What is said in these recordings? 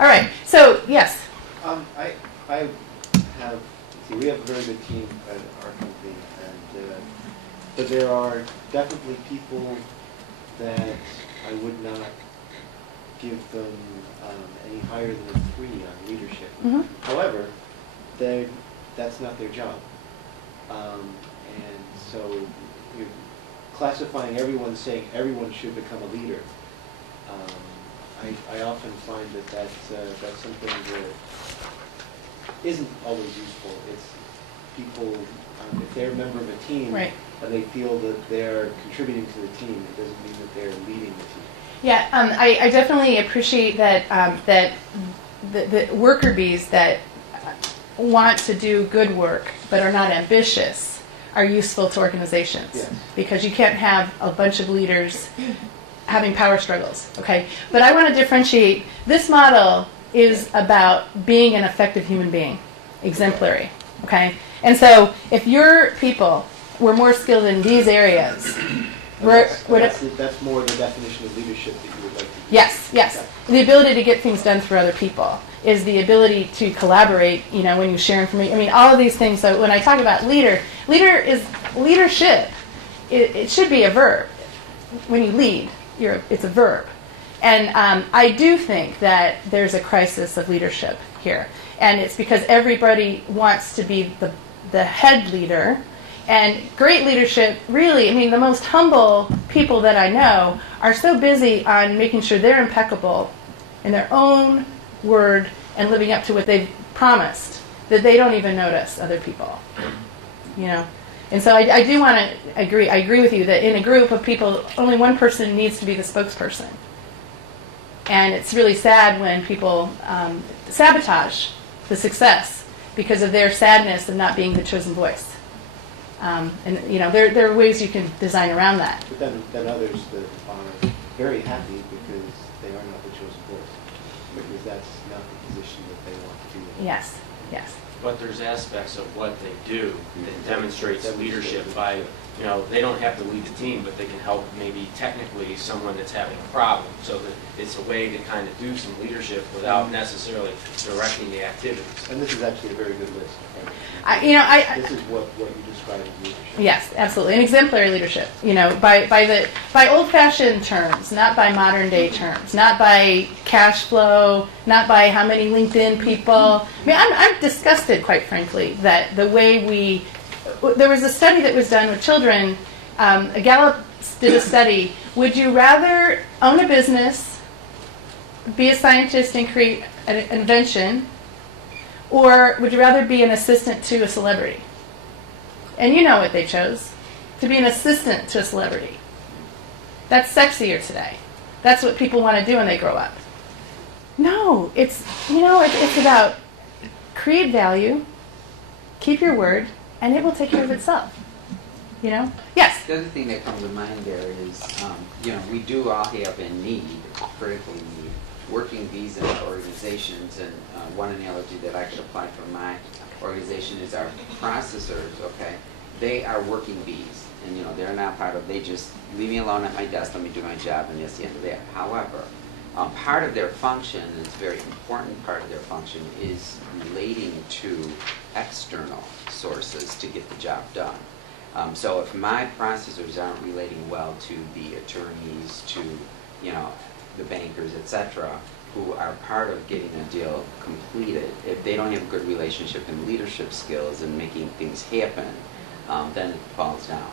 All right. So yes. I have. See, we have a very good team at our company, and but there are definitely people that I would not give them any higher than a 3 on leadership. Mm-hmm. However, that's not their job, and so you're classifying everyone, saying everyone should become a leader. I often find that that's something that isn't always useful. It's people, if they're a member of a team, right, and they feel that they're contributing to the team, it doesn't mean that they're leading the team. Yeah, I definitely appreciate that that the worker bees that want to do good work but are not ambitious are useful to organizations. Yes. Because you can't have a bunch of leaders having power struggles, okay? But I want to differentiate. This model is about being an effective human being, exemplary, okay? And so if your people were more skilled in these areas, that's more the definition of leadership that you would like to do. Yes, yes. Okay. The ability to get things done through other people is the ability to collaborate, you know, when you share information. I mean, all of these things. So when I talk about leadership. It should be a verb. When you lead, it's a verb. And I do think that there's a crisis of leadership here. And it's because everybody wants to be the head leader. And great leadership, really, I mean, the most humble people that I know are so busy on making sure they're impeccable in their own word and living up to what they've promised that they don't even notice other people, you know. And so I do want to agree. I agree with you that in a group of people, only one person needs to be the spokesperson. And it's really sad when people sabotage the success because of their sadness of not being the chosen voice. And you know, there are ways you can design around that. But then others that are very happy because they are not the chosen voice, because that's not the position that they want to be in. Yes, yes. But there's aspects of what they do that demonstrates leadership by, you know, they don't have to lead the team, but they can help maybe technically someone that's having a problem. So that it's a way to kind of do some leadership without necessarily directing the activities. And this is actually a very good list. This is what you describe as leadership. Yes, absolutely. And exemplary leadership, you know, by old-fashioned terms, not by modern-day terms, not by cash flow, not by how many LinkedIn people. I mean, I'm disgusted, quite frankly, that the way there was a study that was done with children. Gallup did a study. Would you rather own a business, be a scientist and create an invention, or would you rather be an assistant to a celebrity? And you know what they chose. To be an assistant to a celebrity. That's sexier today. That's what people want to do when they grow up. No, it's about create value, keep your word, and it will take care of itself. You know? Yes? The other thing that comes to mind there is, we do all have a need, critically need, working bees in our organizations. And one analogy that I could apply for my organization is our processors, okay? They are working bees. And, they're not part of, they just leave me alone at my desk, let me do my job, and that's the end of that. However, part of their function, and it's a very important part of their function, is relating to external sources to get the job done. So if my processors aren't relating well to the attorneys, to the bankers, etc., who are part of getting a deal completed, if they don't have a good relationship and leadership skills and making things happen, then it falls down.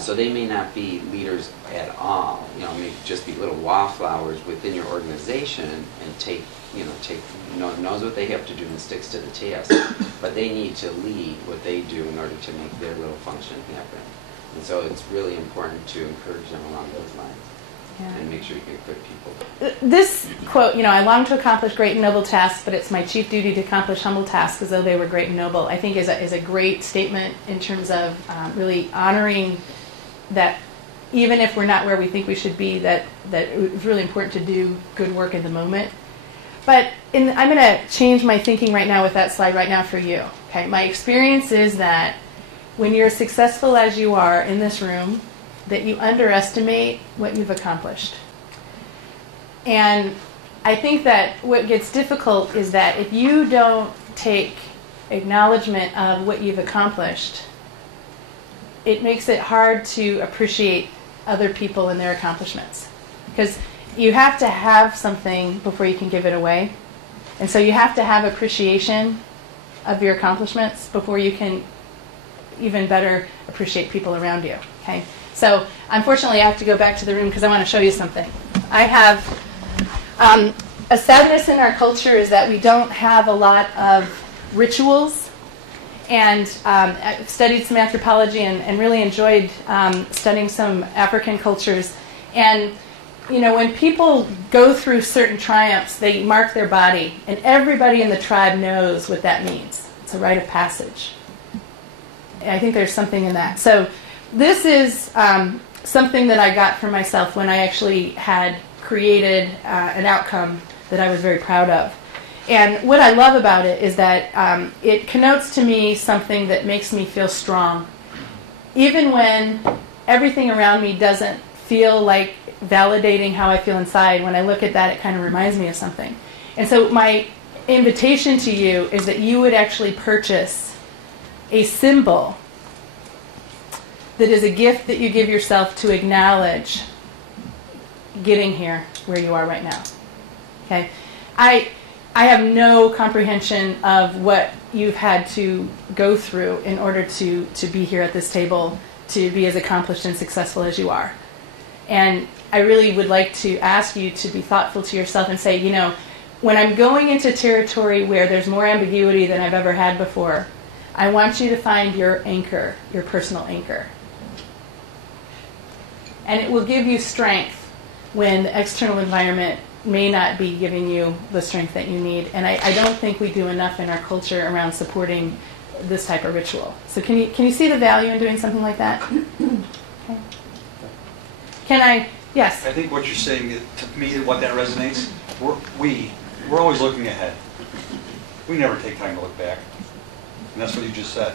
So they may not be leaders at all. May just be little wallflowers within your organization and knows what they have to do and sticks to the task. But they need to lead what they do in order to make their little function happen. And so it's really important to encourage them along those lines. Yeah. And make sure you get good people. This quote, I long to accomplish great and noble tasks, but it's my chief duty to accomplish humble tasks as though they were great and noble, I think is a great statement in terms of really honoring that even if we're not where we think we should be, that it's really important to do good work in the moment. But I'm going to change my thinking right now with that slide right now for you. Okay, my experience is that when you're as successful as you are in this room, that you underestimate what you've accomplished. And I think that what gets difficult is that if you don't take acknowledgement of what you've accomplished, it makes it hard to appreciate other people and their accomplishments. Because you have to have something before you can give it away. And so you have to have appreciation of your accomplishments before you can even better appreciate people around you. Okay? So unfortunately, I have to go back to the room because I want to show you something. I have a sadness in our culture is that we don't have a lot of rituals. And I've studied some anthropology and really enjoyed studying some African cultures. And you know, when people go through certain triumphs, they mark their body, and everybody in the tribe knows what that means. It's a rite of passage. And I think there's something in that. So this is something that I got for myself when I actually had created an outcome that I was very proud of. And what I love about it is that it connotes to me something that makes me feel strong. Even when everything around me doesn't feel like validating how I feel inside, when I look at that, it kind of reminds me of something. And so my invitation to you is that you would actually purchase a symbol that is a gift that you give yourself to acknowledge getting here where you are right now. Okay? I have no comprehension of what you've had to go through in order to be here at this table, to be as accomplished and successful as you are. And I really would like to ask you to be thoughtful to yourself and say, you know, when I'm going into territory where there's more ambiguity than I've ever had before, I want you to find your anchor, your personal anchor. And it will give you strength when the external environment may not be giving you the strength that you need. And I don't think we do enough in our culture around supporting this type of ritual. So can you see the value in doing something like that? Okay. Can I? Yes. I think what you're saying, to me, what that resonates, we're always looking ahead. We never take time to look back. And that's what you just said.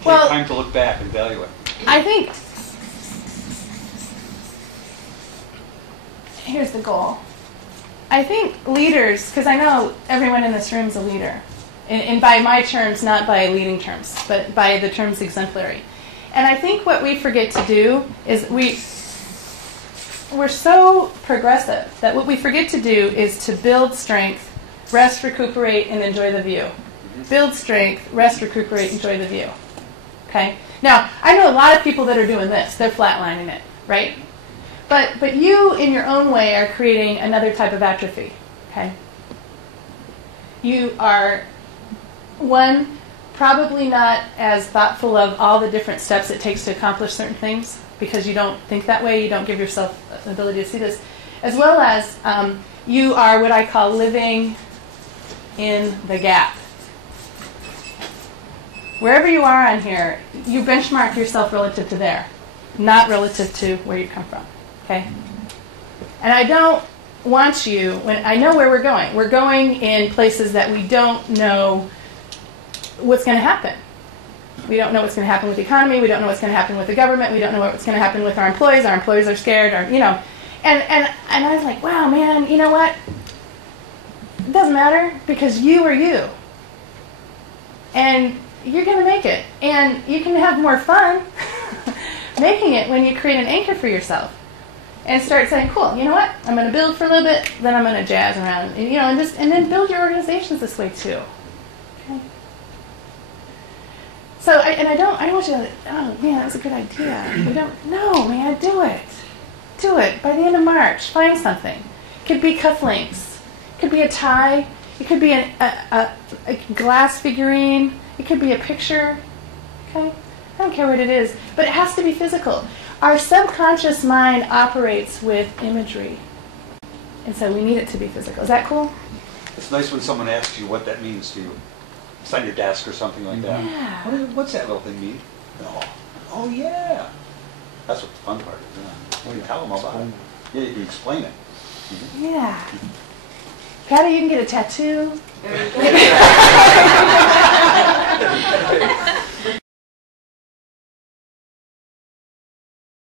Take time to look back and value it. I think here's the goal. I think leaders, because I know everyone in this room is a leader, and by my terms, not by leading terms, but by the terms exemplary. And I think what we forget to do is we're so progressive that what we forget to do is to build strength, rest, recuperate, and enjoy the view. Build strength, rest, recuperate, enjoy the view. Okay? Now, I know a lot of people that are doing this. They're flatlining it, right? But you, in your own way, are creating another type of atrophy. Okay? You are, one, probably not as thoughtful of all the different steps it takes to accomplish certain things, because you don't think that way, you don't give yourself the ability to see this, as well as you are what I call living in the gap. Wherever you are on here, you benchmark yourself relative to there, not relative to where you come from. Okay? And I don't want you, when I know where we're going. We're going in places that we don't know what's going to happen. We don't know what's going to happen with the economy. We don't know what's going to happen with the government. We don't know what's going to happen with our employees. Our employees are scared. Or, you know, and I was like, wow, man, you know what? It doesn't matter, because you are you. And you're going to make it. And you can have more fun making it when you create an anchor for yourself. And start saying, cool, you know what? I'm going to build for a little bit, then I'm going to jazz around. And, you know, and then build your organizations this way too. Okay? So, I don't want you to, oh, man, that was a good idea. No, man, do it. Do it. By the end of March, find something. It could be cufflinks. It could be a tie. It could be a glass figurine. It could be a picture. Okay? I don't care what it is. But it has to be physical. Our subconscious mind operates with imagery. And so we need it to be physical. Is that cool? It's nice when someone asks you what that means to you. It's on your desk or something like that. Yeah. What's that little thing mean? Oh, yeah. That's what the fun part is. Yeah. Well, you tell them about it. Yeah, you can explain it. Mm-hmm. Yeah. Patty, you can get a tattoo.